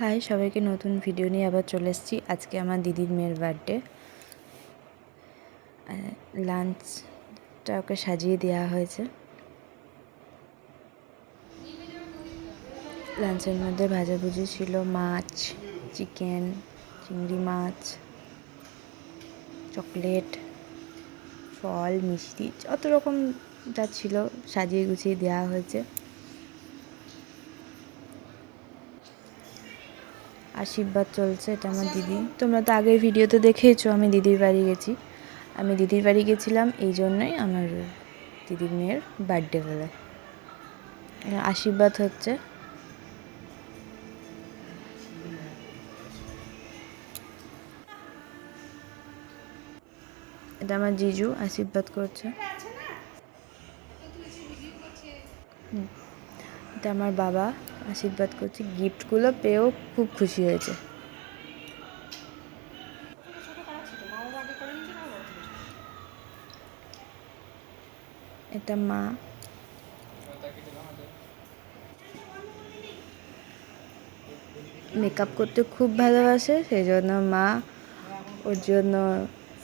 High সবাইকে, নতুন video নিয়ে আবার চলে এসেছি। আজকে আমার দিদির মেয়ের বার্থডে। লাঞ্চটা ওকে সাজিয়ে দেওয়া হয়েছে। লাঞ্চের মধ্যে ভাজাভুজি ছিল, মাছ, চিকেন, চিংড়ি মাছ, চকলেট, ফল, মিষ্টি, যত রকম যা ছিল সাজিয়ে গুছিয়ে দেওয়া হয়েছে। আশীর্বাদ চলছে। এটা আমার দিদি। তোমরা তো আগের ভিডিওতে দেখেইছো আমি দিদির বাড়ি গেছি। আমি দিদির বাড়ি গেছিলাম এই জন্যই আমার দিদির মেয়ের বার্থডে বলে আশীর্বাদ হচ্ছে। এটা আমার জিজু আশীর্বাদ করছে। এটা আমার বাবা আশীর্বাদ করছে। গিফটগুলো পেয়েও খুব খুশি হয়েছে। এটা মা। মেকআপ করতে খুব ভালোবাসে, সেই জন্য মা ওর জন্য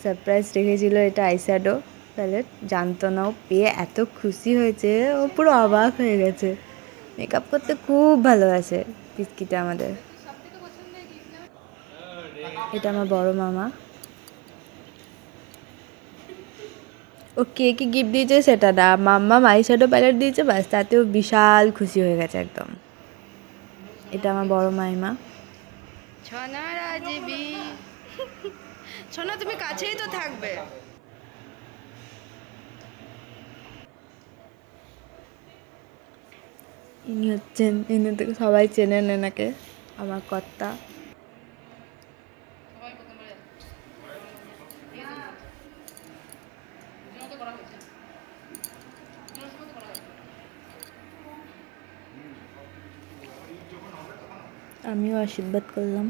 সারপ্রাইজ রেখেছিল। এটা আইশ্যাডো প্যালেট, জানতো না। ও পেয়ে এত খুশি হয়েছে, ও পুরো অবাক হয়ে গেছে। মেকআপ করতে খুব ভালোবাসে পিচকিটা আমাদের। এটা আমার বড় মামা। ও কে কি গিফট দিয়েছে সেটা না, মাম্মা আইশ্যাডো প্যালেট দিয়েছে, ব্যাস তাতেও বিশাল খুশি হয়ে গেছে একদম। এটা আমার বড় মাইমা। ছনা রাজবি, ছনা তুমি কাছেই তো থাকবে। ইনি হচ্ছেন, ইনি থেকে সবাই চেনেন এনাকে, আমার কর্তা। আমিও আশীর্বাদ করলাম।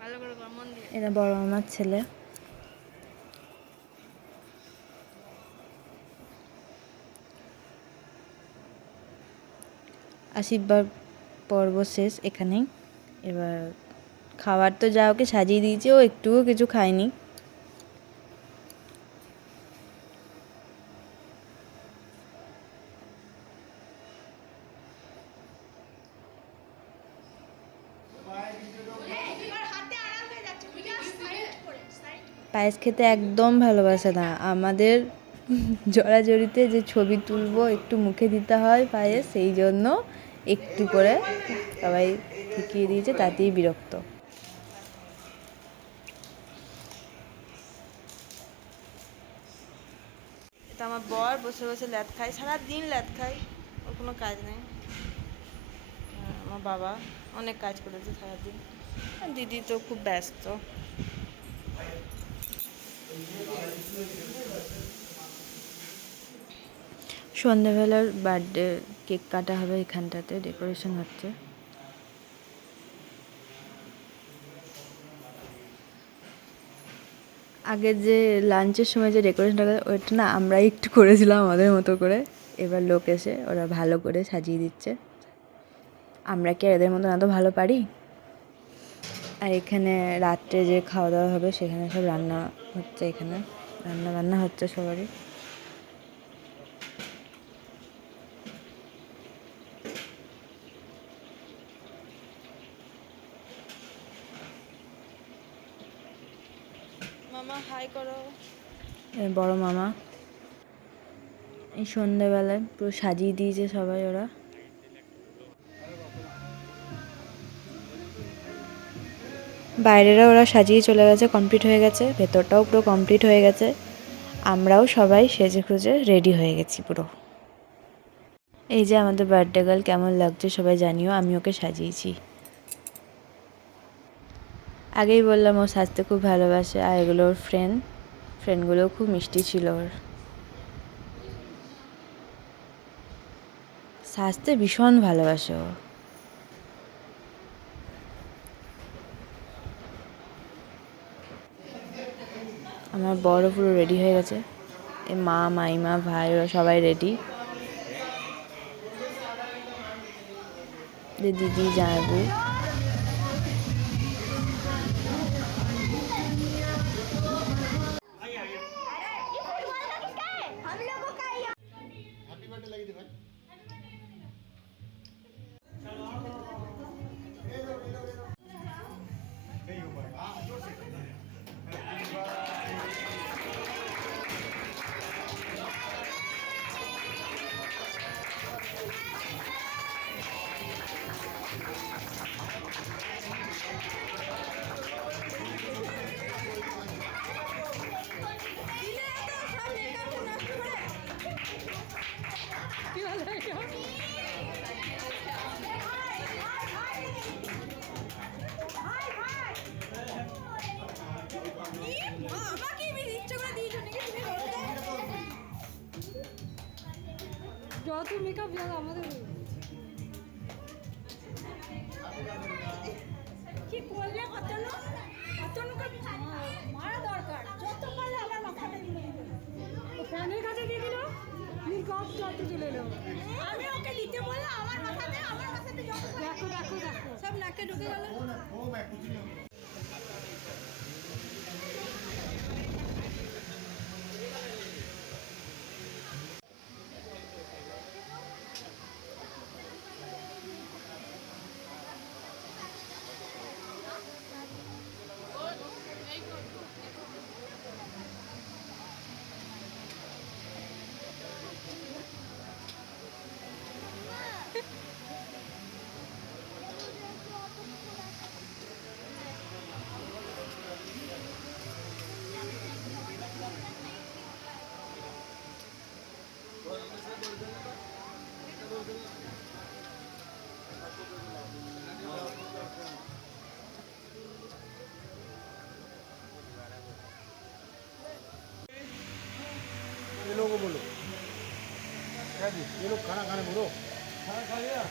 ভালো করে কর, মন দিয়ে। এরা বড় মামার ছেলে। আশীর্বাদ পর্ব শেষ এখানেই। এবার খাবার তো যা ওকে সাজিয়ে দিয়েছে, ও একটুও কিছু খায়নি। পায়েস খেতে একদম ভালোবাসে না। আমাদের জড়াজড়িতে যে ছবি তুলবো, একটু মুখে দিতে হয় পায়েস, সেই জন্য একটু করে সবাই ঠেকিয়ে দিয়েছে, তাতেই বিরক্ত। এটা আমার বর বসে বসে ল্যাদ খায়, সারাদিন ল্যাদ খায়, ওর কোনো কাজ নেই। আমার বাবা অনেক কাজ করেছে সারাদিন। আর দিদি তো খুব ব্যস্ত। সন্ধ্যেবেলার বার্থডে কেক কাটা হবে, এখানটাতে ডেকোরেশন হচ্ছে। আগের যে লাঞ্চের সময় যে ডেকোরেশনটা করে, ওইটা না আমরা একটু করেছিলাম আমাদের মতো করে। এবার লোক এসে ওরা ভালো করে সাজিয়ে দিচ্ছে। আমরা কি আর এদের মতন এত ভালো পারি? আর এখানে রাত্রে যে খাওয়া দাওয়া হবে, সেখানে সব রান্না হচ্ছে। এখানে রান্না বান্না হচ্ছে সবারই। মামা হাই করো। বড় মামা। এই সন্ধ্যেবেলায় পুরো সাজিয়ে দিয়েছে সবাই ওরা। বাইরেরা ওরা সাজিয়ে চলে গেছে, কমপ্লিট হয়ে গেছে। ভেতরটাও পুরো কমপ্লিট হয়ে গেছে। আমরাও সবাই সেজে খুঁজে রেডি হয়ে গেছি পুরো। এই যে আমাদের বার্থডে গার্ল, কেমন লাগছে সবাই জানিও। আমি ওকে সাজিয়েছি। আগেই বললাম ও সাজতে খুব ভালোবাসে। আর এগুলো ওর ফ্রেন্ডগুলোও খুব মিষ্টি ছিল ওর। সাজতে ভীষণ ভালোবাসে ও। আমার বড় পুরো রেডি হয়ে গেছে, এ মা মাইমা ভাই ওরা সবাই রেডি। দিদি জামাইবু যত মেকআপ যা আমাদের কি করলে কত লোক মারা দরকার যত পারলে আমার মাথাটা ফ্যানের কাছে দিয়ে দিল মেকআপ যত চলে এলো আমি ওকে দিতে বললাম আমার মাথাতে যত দেখো দেখো দেখো সব নাকে ঢুকে গেল ये लोगों को बोलो क्या जी ये लोग खाना खाने बोलो खाना खा लिया